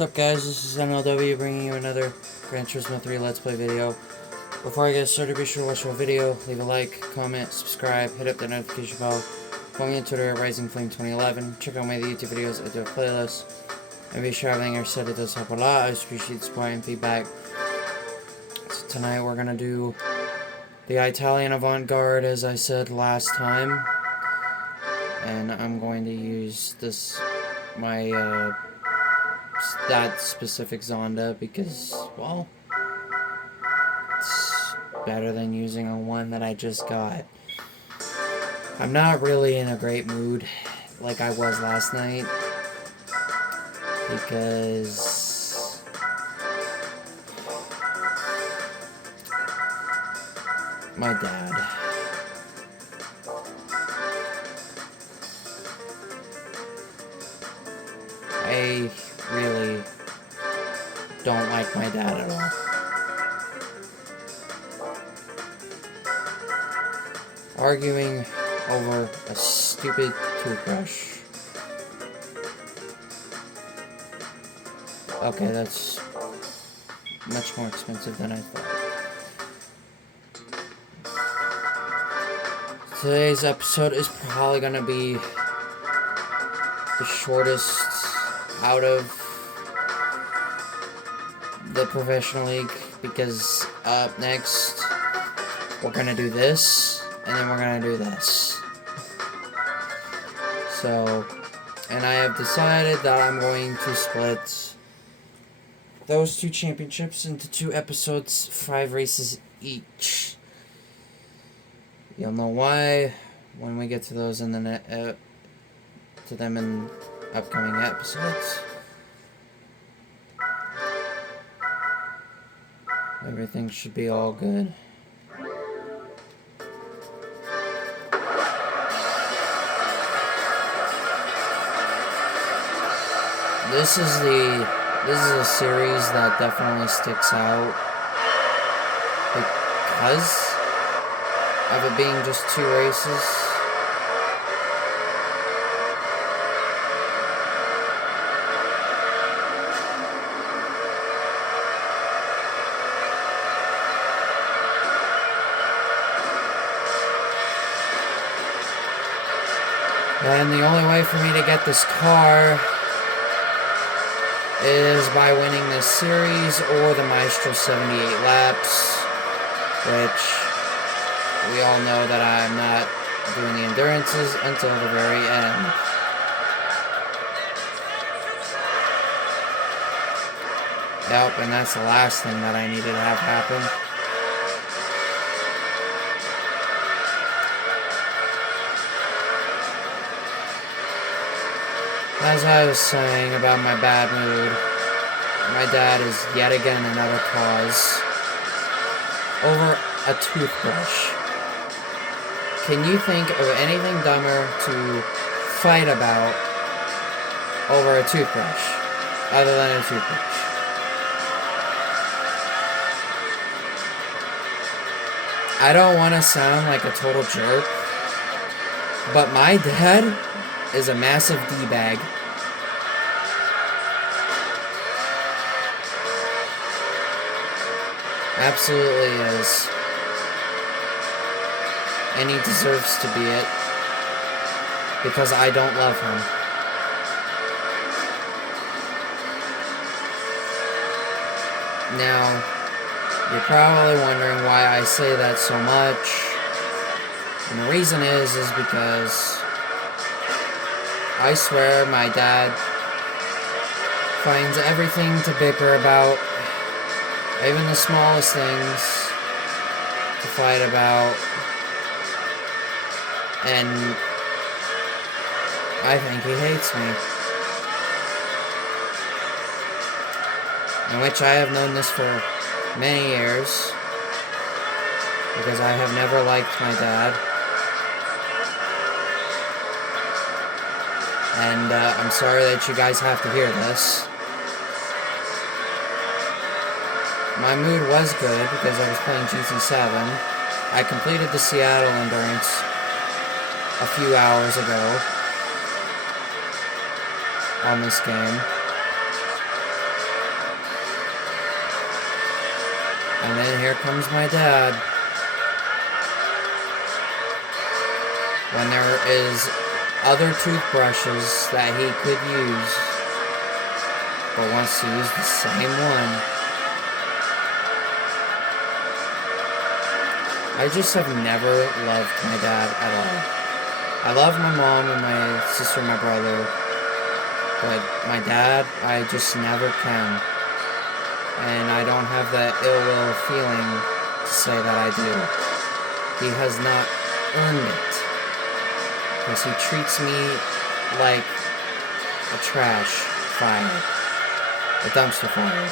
What's up guys, this is NLW bringing you another Gran Turismo 3 Let's Play video. Before I get started, be sure to watch the video, leave a like, comment, subscribe, hit up the notification bell, follow me on Twitter at RisingFlame2011, check out my other YouTube videos, I do a playlist, and be sure everything I said, it does help a lot. I appreciate support and feedback. So tonight we're gonna do the Italian Avant Garde as I said last time, and I'm going to use this, that specific Zonda because, well, it's better than using a one that I just got. I'm not really in a great mood like I was last night because my dad. I really don't like my dad at all. Arguing over a stupid toothbrush. Okay, that's much more expensive than I thought. Today's episode is probably gonna be the shortest out of the professional league because up next we're gonna do this and then we're gonna do this. So, and I have decided that I'm going to split those two championships into 2 episodes, 5 races each. You'll know why when we get to those in the to them in upcoming episodes. Everything should be all good. This is a series that definitely sticks out because of it being just 2 races. And the only way for me to get this car is by winning this series or the Maestro 78 laps, which we all know that I'm not doing the endurances until the very end. Yep, and that's the last thing that I needed to have happen. As I was saying about my bad mood, my dad is yet again another cause over a toothbrush. Can you think of anything dumber to fight about over a toothbrush other than a toothbrush? I don't want to sound like a total jerk, but my dad is a massive D-bag. Absolutely is. And he deserves to be it. Because I don't love him. Now, you're probably wondering why I say that so much. And the reason is because I swear my dad finds everything to bicker about, even the smallest things to fight about, and I think he hates me. In which I have known this for many years, because I have never liked my dad. And I'm sorry that you guys have to hear this. My mood was good because I was playing GT7. I completed the Seattle Endurance a few hours ago on this game. And then here comes my dad. When there is other toothbrushes that he could use, but wants to use the same one. I just have never loved my dad at all. I love my mom and my sister and my brother, but my dad, I just never can. And I don't have that ill will feeling to say that I do. He has not earned it. Because he treats me like a trash fire. A dumpster fire.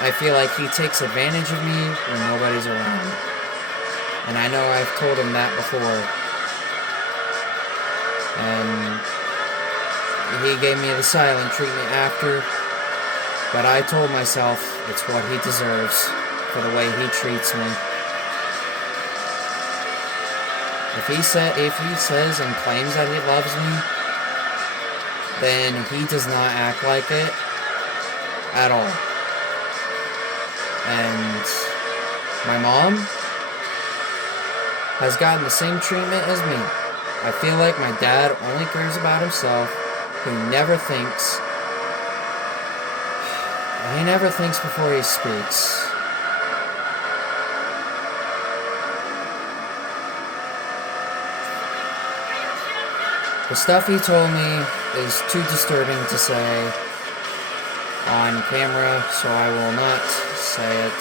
I feel like he takes advantage of me when nobody's around. And I know I've told him that before. And he gave me the silent treatment after. But I told myself it's what he deserves for the way he treats me. If he says and claims that he loves me, then he does not act like it at all. And my mom has gotten the same treatment as me. I feel like my dad only cares about himself. He never thinks before he speaks. The stuff he told me is too disturbing to say on camera, so I will not say it.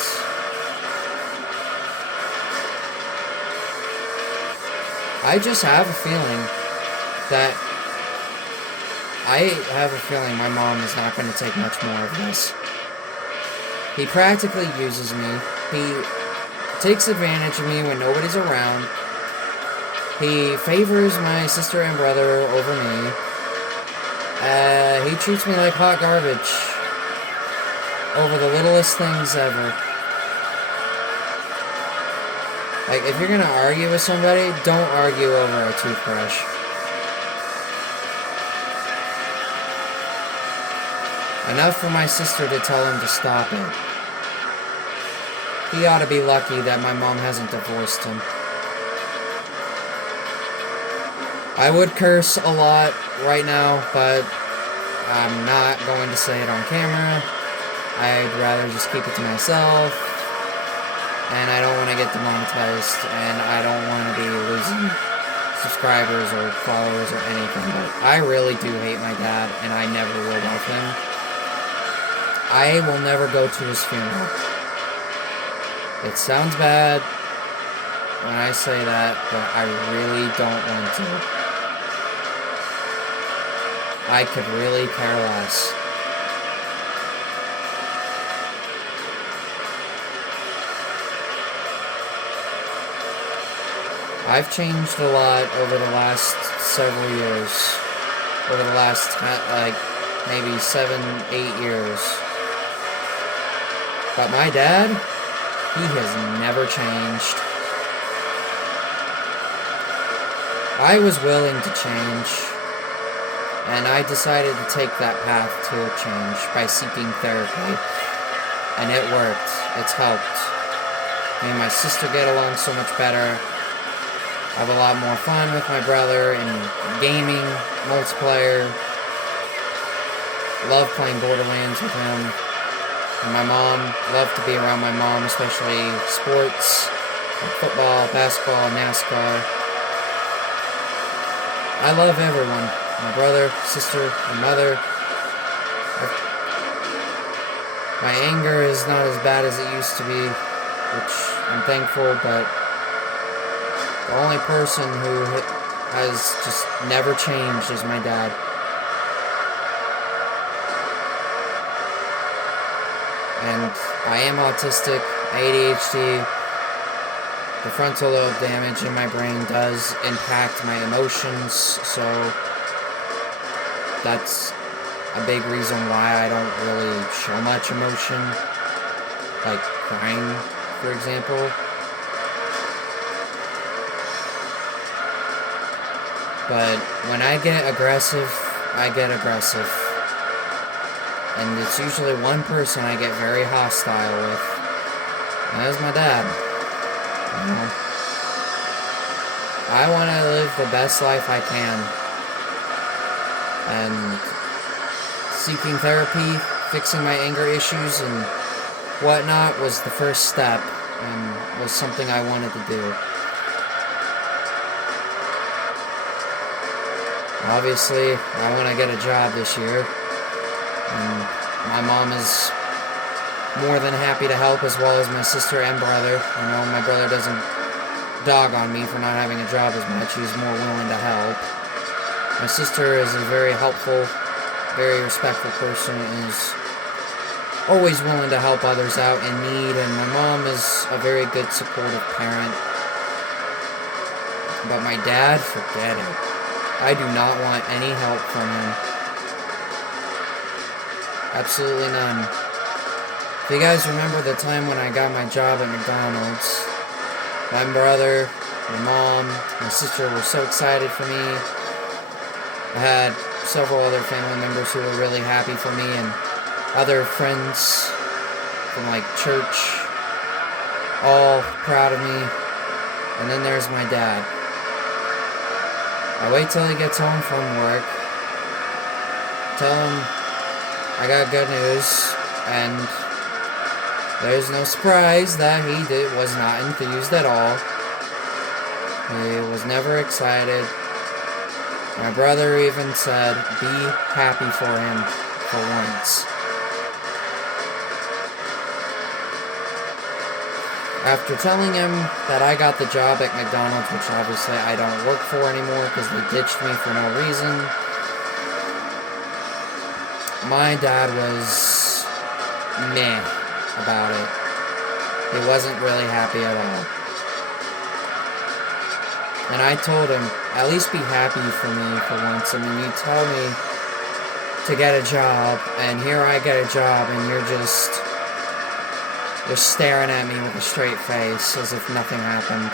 I just have a feeling that my mom is not going to take much more of this. He practically uses me. He takes advantage of me when nobody's around. He favors my sister and brother over me. He treats me like hot garbage over the littlest things ever. Like, if you're gonna argue with somebody, don't argue over a toothbrush. Enough for my sister to tell him to stop it. He ought to be lucky that my mom hasn't divorced him. I would curse a lot right now, but I'm not going to say it on camera. I'd rather just keep it to myself. And I don't want to get demonetized, and I don't want to be losing subscribers or followers or anything, but I really do hate my dad, and I never will love him. I will never go to his funeral. It sounds bad when I say that, but I really don't want to. I could really care less. I've changed a lot over the last several years. Over the last, maybe 7, 8 years. But my dad, he has never changed. I was willing to change. And I decided to take that path to change by seeking therapy. And it worked. It's helped. Me and my sister get along so much better. I have a lot more fun with my brother in gaming, multiplayer. Love playing Borderlands with him. And my mom, love to be around my mom, especially sports, like football, basketball, NASCAR. I love everyone. My brother, sister, my mother. My anger is not as bad as it used to be, which I'm thankful, but the only person who has just never changed is my dad. And I am autistic, ADHD. The frontal lobe damage in my brain does impact my emotions, so that's a big reason why I don't really show much emotion, like crying, for example. But when I get aggressive, I get aggressive. And it's usually one person I get very hostile with. And that is my dad. You know, I want to live the best life I can. And seeking therapy, fixing my anger issues and whatnot was the first step. And was something I wanted to do. Obviously, I want to get a job this year. And my mom is more than happy to help, as well as my sister and brother. You know, my brother doesn't dog on me for not having a job as much. He's more willing to help. My sister is a very helpful, very respectful person and is always willing to help others out in need. And my mom is a very good, supportive parent. But my dad, forget it. I do not want any help from him. Absolutely none. If you guys remember the time when I got my job at McDonald's, my brother, my mom, my sister were so excited for me. I had several other family members who were really happy for me, and other friends from like church, all proud of me. And then there's my dad. I wait till he gets home from work, tell him I got good news, and there's no surprise that he was not enthused at all. He was never excited. My brother even said, be happy for him for once. After telling him that I got the job at McDonald's, which obviously I don't work for anymore because they ditched me for no reason, my dad was meh about it. He wasn't really happy at all. And I told him, at least be happy for me for once. I mean, you tell me to get a job, and here I get a job, and you're just staring at me with a straight face as if nothing happened.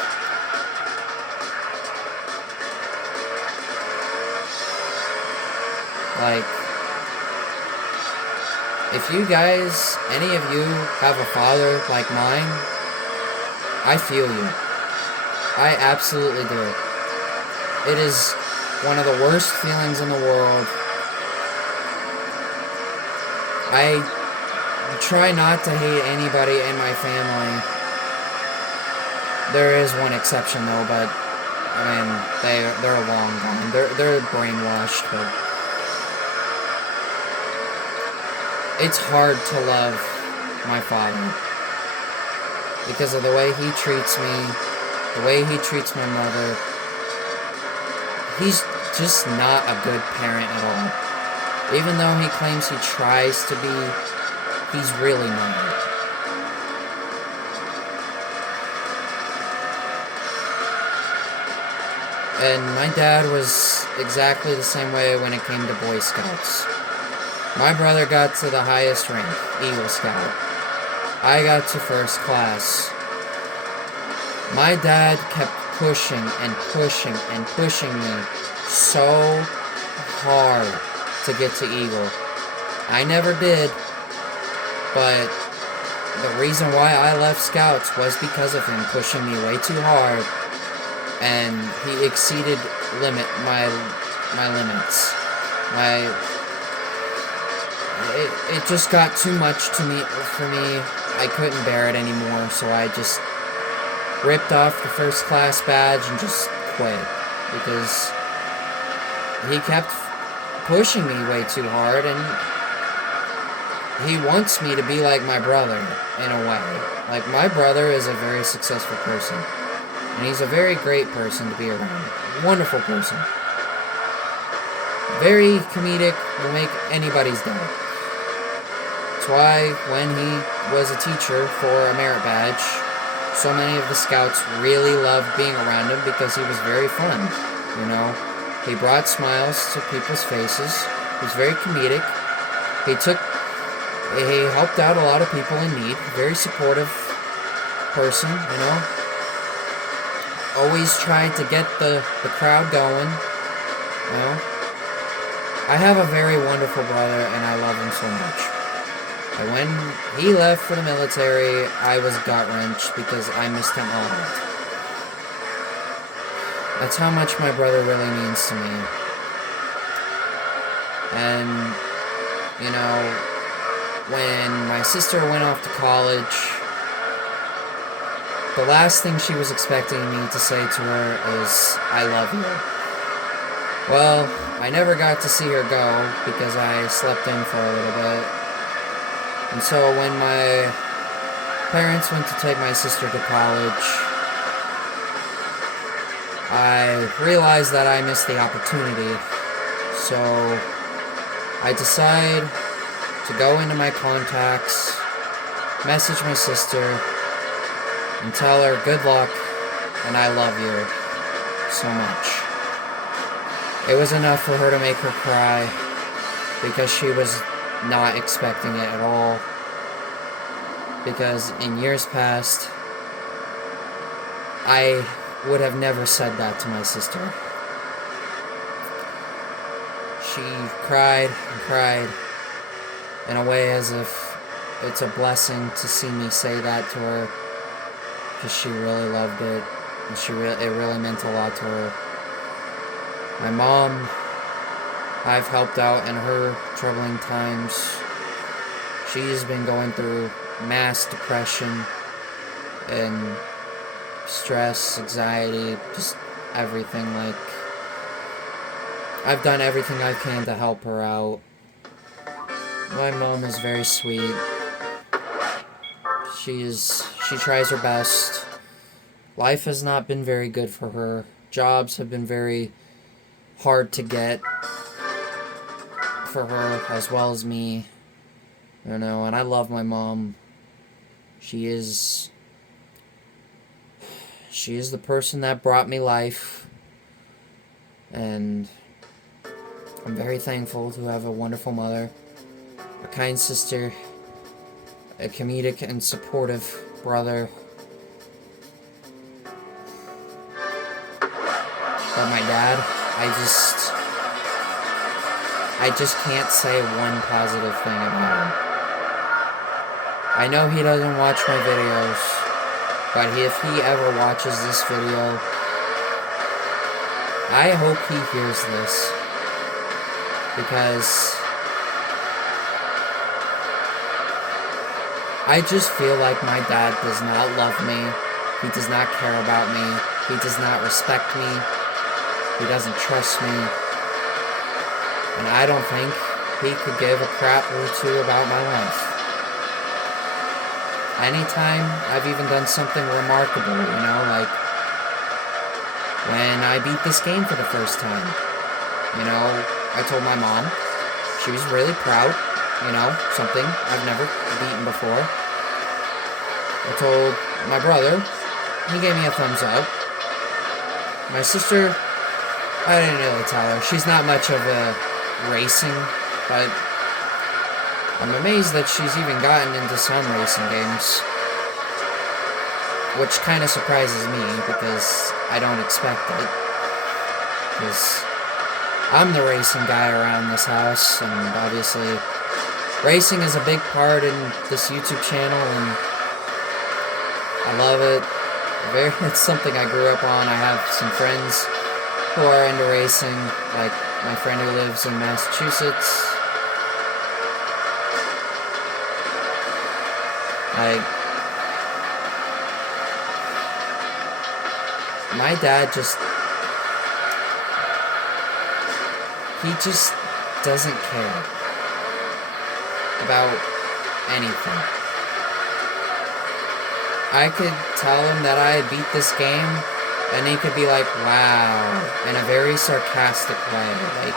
Like, if you guys, any of you, have a father like mine, I feel you. I absolutely do. It is one of the worst feelings in the world. I try not to hate anybody in my family. There is one exception though, but I mean they're long gone. They're brainwashed, but it's hard to love my father because of the way he treats me, the way he treats my mother. He's just not a good parent at all. Even though he claims he tries to be, he's really not. And my dad was exactly the same way when it came to Boy Scouts. My brother got to the highest rank, Eagle Scout. I got to first class. My dad kept pushing and pushing and pushing me so hard to get to Eagle. I never did, but the reason why I left Scouts was because of him pushing me way too hard, and he exceeded my limits. It just got too much for me. I couldn't bear it anymore, so I just ripped off the first class badge and just quit because he kept pushing me way too hard, and he wants me to be like my brother in a way. Like, my brother is a very successful person, and he's a very great person to be around. Wonderful person. Very comedic, will make anybody's day. That's why when he was a teacher for a merit badge, so many of the scouts really loved being around him because he was very fun, you know. He brought smiles to people's faces. He was very comedic. He helped out a lot of people in need. Very supportive person, you know. Always tried to get the crowd going, you know. I have a very wonderful brother, and I love him so much. And when he left for the military, I was gut-wrenched because I missed him a lot. That's how much my brother really means to me. And, you know, when my sister went off to college, the last thing she was expecting me to say to her is, "I love you." Well, I never got to see her go because I slept in for a little bit. And so when my parents went to take my sister to college, I realized that I missed the opportunity. So I decide to go into my contacts, message my sister, and tell her good luck and I love you so much. It was enough for her to make her cry because she was not expecting it at all. Because in years past, I would have never said that to my sister. She cried and cried in a way as if it's a blessing to see me say that to her, because she really loved it, and it really meant a lot to her. My mom, I've helped out in her troubling times. She's been going through mass depression and stress, anxiety, just everything. Like, I've done everything I can to help her out. My mom is very sweet. She tries her best. Life has not been very good for her. Jobs have been very hard to get for her as well as me. You know, and I love my mom. She is the person that brought me life. And I'm very thankful to have a wonderful mother, a kind sister, a comedic and supportive brother. But my dad, I just can't say one positive thing about him. I know he doesn't watch my videos, but if he ever watches this video, I hope he hears this, because I just feel like my dad does not love me, he does not care about me, he does not respect me, he doesn't trust me, and I don't think he could give a crap or two about my life. Anytime I've even done something remarkable, you know, like when I beat this game for the first time, you know, I told my mom, she was really proud, you know, something I've never beaten before. I told my brother, he gave me a thumbs up. My sister, I didn't really tell her, she's not much of a racing, but I'm amazed that she's even gotten into some racing games, which kind of surprises me because I don't expect it, because I'm the racing guy around this house, and obviously racing is a big part in this YouTube channel, and I love it. It's something I grew up on. I have some friends who are into racing, like my friend who lives in Massachusetts. My dad he just doesn't care about anything. I could tell him that I beat this game, and he could be like, wow, in a very sarcastic way. Like,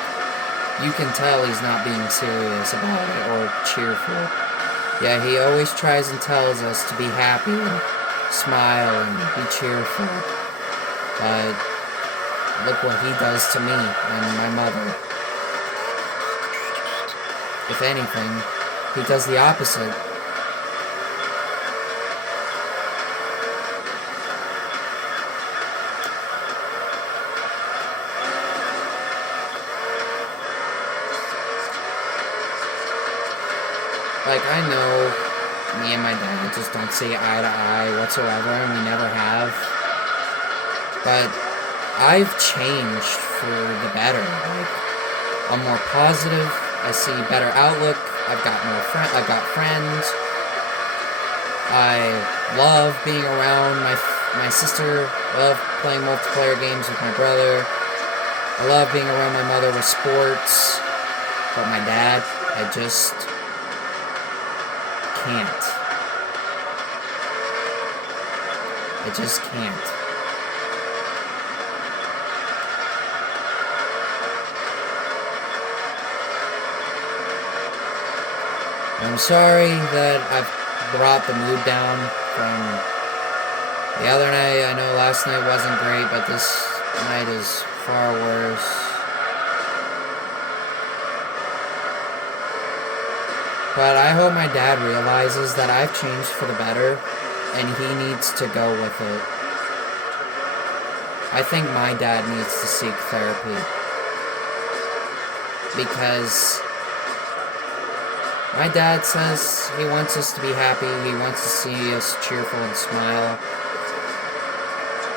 you can tell he's not being serious about it or cheerful. Yeah, he always tries and tells us to be happy and smile and be cheerful. But look what he does to me and my mother. If anything, he does the opposite. like, I know me and my dad just don't see eye to eye whatsoever, and we never have. But I've changed for the better. Like, I'm more positive. I see better outlook. I've got friends. I love being around my sister. I love playing multiplayer games with my brother. I love being around my mother with sports. But my dad, I just can't. I just can't. I'm sorry that I've brought the mood down from the other night. I know last night wasn't great, but this night is far worse. But I hope my dad realizes that I've changed for the better, and he needs to go with it. I think my dad needs to seek therapy. Because my dad says he wants us to be happy, he wants to see us cheerful and smile.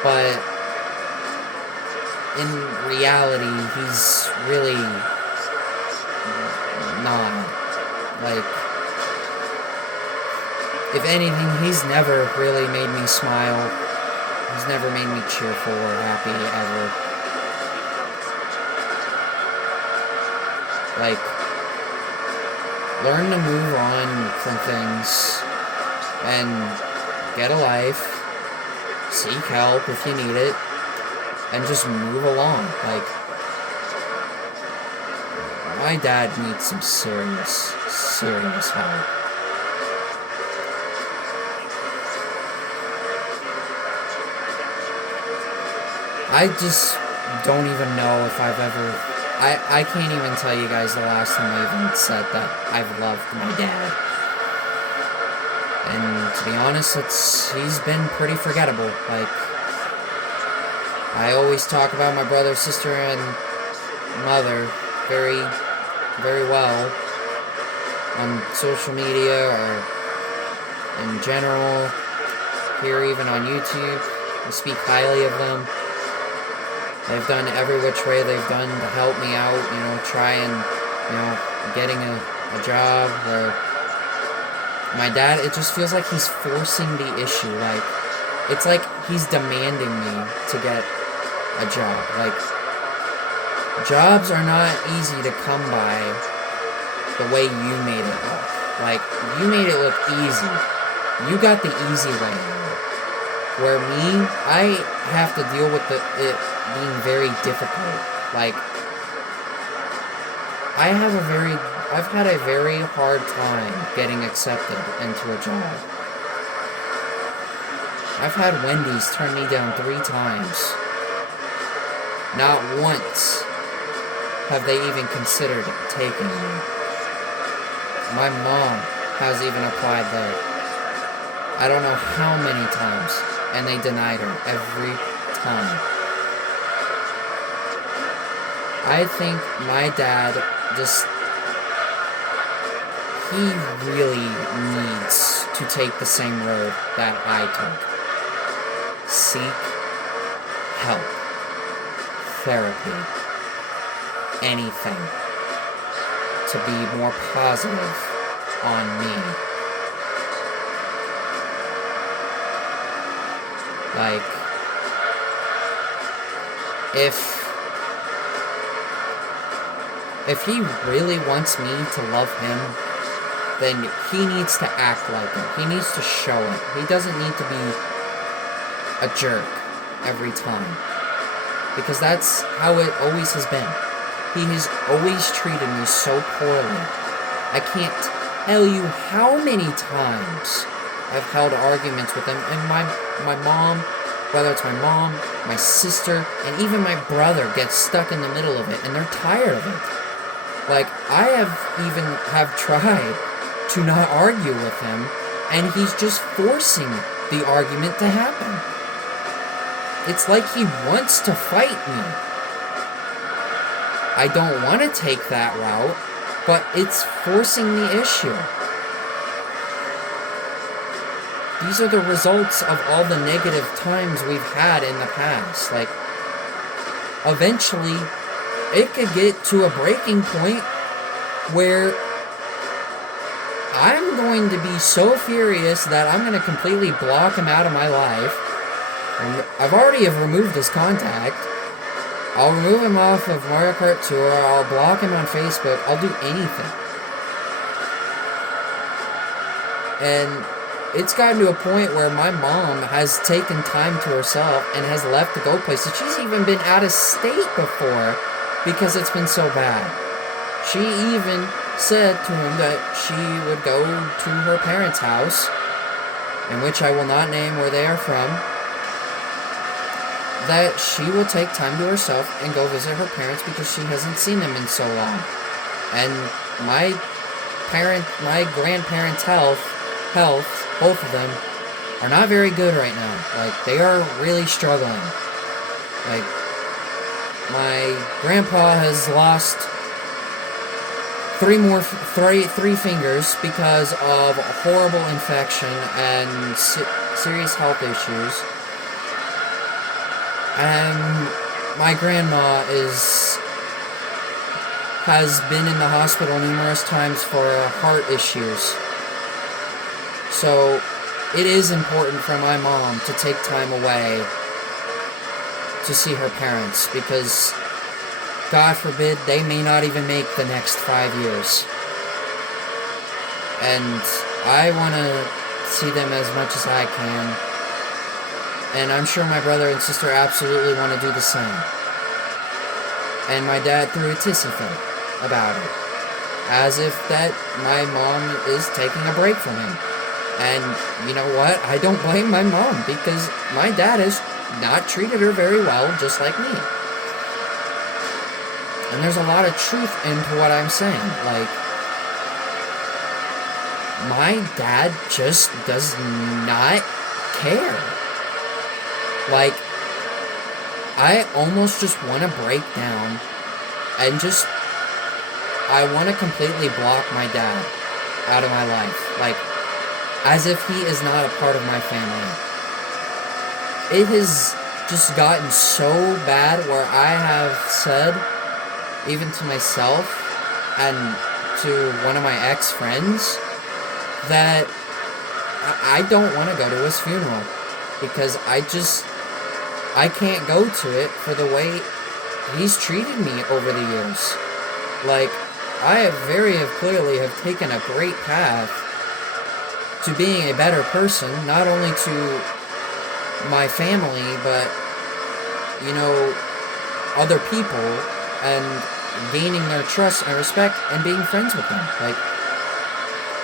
But in reality, he's really not. Like, if anything, he's never really made me smile. He's never made me cheerful or happy, ever. Like, learn to move on from things and get a life, seek help if you need it, and just move along. Like, my dad needs some serious help. I just don't even know if I've ever... I can't even tell you guys the last time I even said that I've loved my dad. And to be honest, he's been pretty forgettable. Like, I always talk about my brother, sister, and mother very, very well on social media or in general, here even on YouTube. I speak highly of them. They've done every which way they've done to help me out, trying, getting a job. Or my dad, it just feels like he's forcing the issue. Like, it's like he's demanding me to get a job. Like, jobs are not easy to come by the way you made it look. Like, you made it look easy. You got the easy way out. Where me, I have to deal with it being very difficult. Like, I've had a very hard time getting accepted into a job. I've had Wendy's turn me down 3 times. Not once have they even considered taking me. My mom has even applied there. I don't know how many times, and they denied her every time. I think my dad he really needs to take the same road that I took. Seek help, therapy, anything to be more positive on me. Like, if he really wants me to love him, then he needs to act like it. He needs to show it. He doesn't need to be a jerk every time. Because that's how it always has been. He has always treated me so poorly. I can't tell you how many times I've held arguments with him, and my mom, whether it's my mom, my sister, and even my brother gets stuck in the middle of it, and they're tired of it. Like, I have tried to not argue with him, and he's just forcing the argument to happen. It's like he wants to fight me. I don't want to take that route, but it's forcing the issue. these are the results of all the negative times we've had in the past. Like, eventually, it could get to a breaking point where I'm going to be so furious that I'm going to completely block him out of my life. And I've already have removed his contact. I'll remove him off of Mario Kart Tour. I'll block him on Facebook. I'll do anything. And it's gotten to a point where my mom has taken time to herself and has left to go places. She's even been out of state before because it's been so bad. She even said to him that she would go to her parents' house, in which I will not name where they are from, that she will take time to herself and go visit her parents because she hasn't seen them in so long. And my grandparents' health, both of them, are not very good right now. Like, they are really struggling. Like, my grandpa has lost three fingers because of a horrible infection and serious health issues. And my grandma has been in the hospital numerous times for heart issues. So it is important for my mom to take time away to see her parents, because God forbid they may not even make the next 5 years. And I want to see them as much as I can. And I'm sure my brother and sister absolutely want to do the same. And my dad threw a tissy fit about it, as if that my mom is taking a break from him. And you know what? I don't blame my mom, because my dad has not treated her very well, just like me. And there's a lot of truth into what I'm saying. Like, my dad just does not care. Like, I almost just want to break down and I want to completely block my dad out of my life. Like, as if he is not a part of my family. It has just gotten so bad where I have said, even to myself and to one of my ex-friends, that I don't want to go to his funeral, because I can't go to it for the way he's treated me over the years. Like, I have very clearly have taken a great path to being a better person, not only to my family, but, you know, other people, and gaining their trust and respect and being friends with them. Like,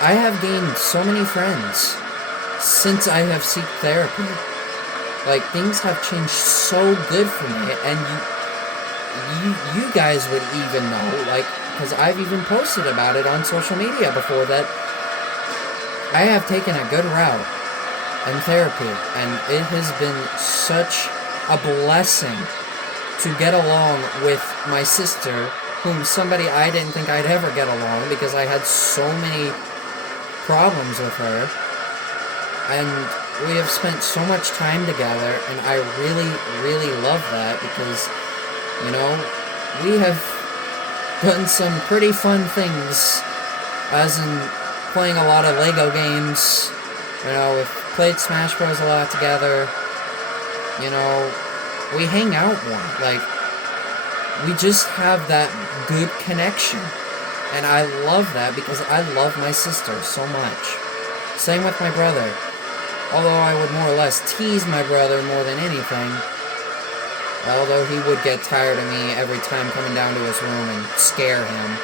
I have gained so many friends since I have sought therapy. Like, things have changed so good for me, and you guys would even know, like, because I've even posted about it on social media before, that I have taken a good route in therapy, and it has been such a blessing to get along with my sister, whom somebody I didn't think I'd ever get along, because I had so many problems with her, and we have spent so much time together, and I really, really love that, because, you know, we have done some pretty fun things, as in playing a lot of Lego games. You know, we've played Smash Bros. A lot together. You know, we hang out more. Like, we just have that good connection. And I love that, because I love my sister so much. Same with my brother. Although I would more or less tease my brother more than anything. Although he would get tired of me every time coming down to his room and scare him.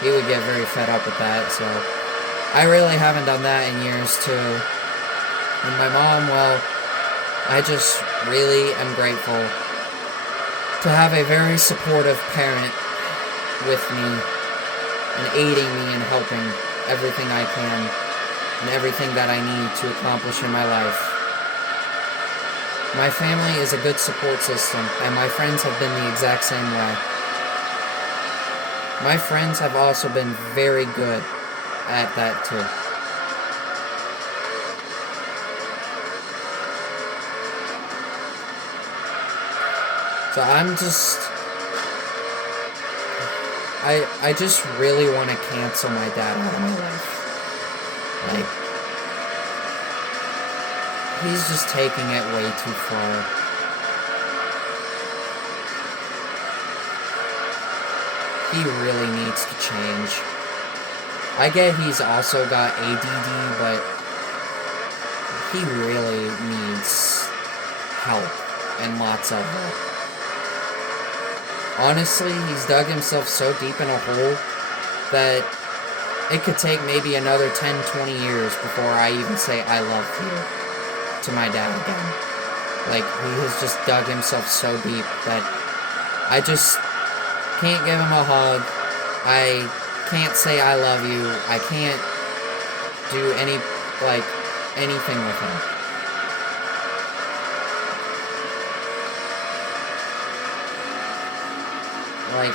He would get very fed up with that, so I really haven't done that in years, too. And my mom, well, I just really am grateful to have a very supportive parent with me and aiding me and helping everything I can and everything that I need to accomplish in my life. My family is a good support system, and my friends have been the exact same way. My friends have also been very good at that too. So I just really want to cancel my dad out of my life. Like, he's just taking it way too far. He really needs to change. I get he's also got ADD, but he really needs help, and lots of it. Honestly, he's dug himself so deep in a hole that it could take maybe another 10, 20 years before I even say I love you to my dad again. Like, he has just dug himself so deep that I just can't give him a hug. I can't say I love you. I can't do anything with him. Like,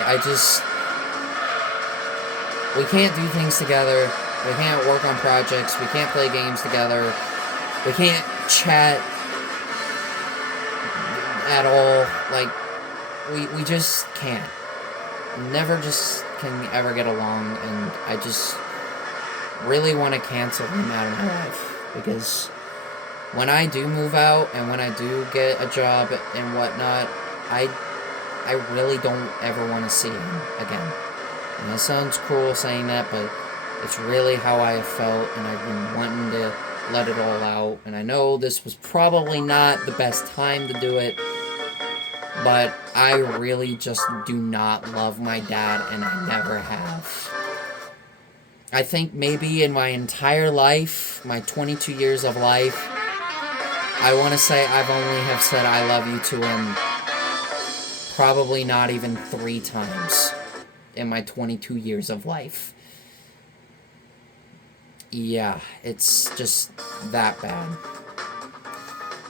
we can't do things together. We can't work on projects. We can't play games together. We can't chat at all. Like, we just can't. Never just can ever get along, and I just really want to cancel him out of my life, because when I do move out and when I do get a job and whatnot, I really don't ever want to see him again. And it sounds cruel saying that, but it's really how I have felt, and I've been wanting to let it all out. And I know this was probably not the best time to do it, but I really just do not love my dad, and I never have. I think maybe in my entire life, my 22 years of life, I want to say I've only have said I love you to him probably not even 3 times in my 22 years of life. Yeah, it's just that bad.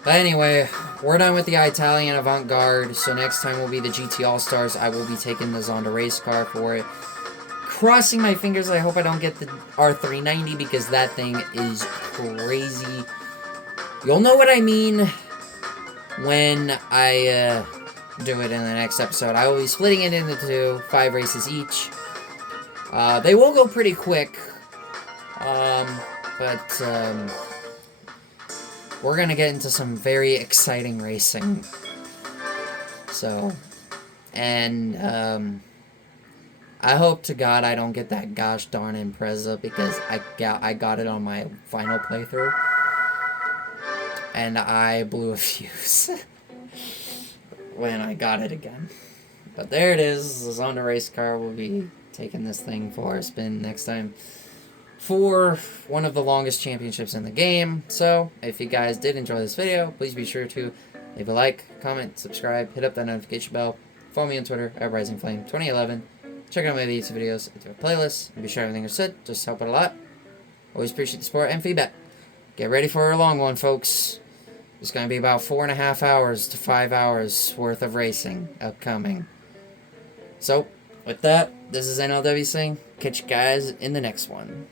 But anyway, we're done with the Italian Avant Garde, so next time will be the GT All-Stars. I will be taking the Zonda race car for it. Crossing my fingers, I hope I don't get the R390, because that thing is crazy. You'll know what I mean when I do it in the next episode. I will be splitting it into 5 races each. They will go pretty quick, but we're gonna get into some very exciting racing. So, and I hope to God I don't get that gosh darn Impreza, because I got it on my final playthrough, and I blew a fuse when I got it again. But there it is. The Zonda race car will be taking this thing for a spin next time for one of the longest championships in the game. So, if you guys did enjoy this video, please be sure to leave a like, comment, subscribe, hit up that notification bell, follow me on Twitter at RisingFlame2011, check out my YouTube videos, I do a playlist, and be sure everything is said, just help it a lot. Always appreciate the support and feedback. Get ready for a long one, folks. It's going to be about 4.5 hours to 5 hours worth of racing upcoming. So, with that, this is NLW saying, catch you guys in the next one.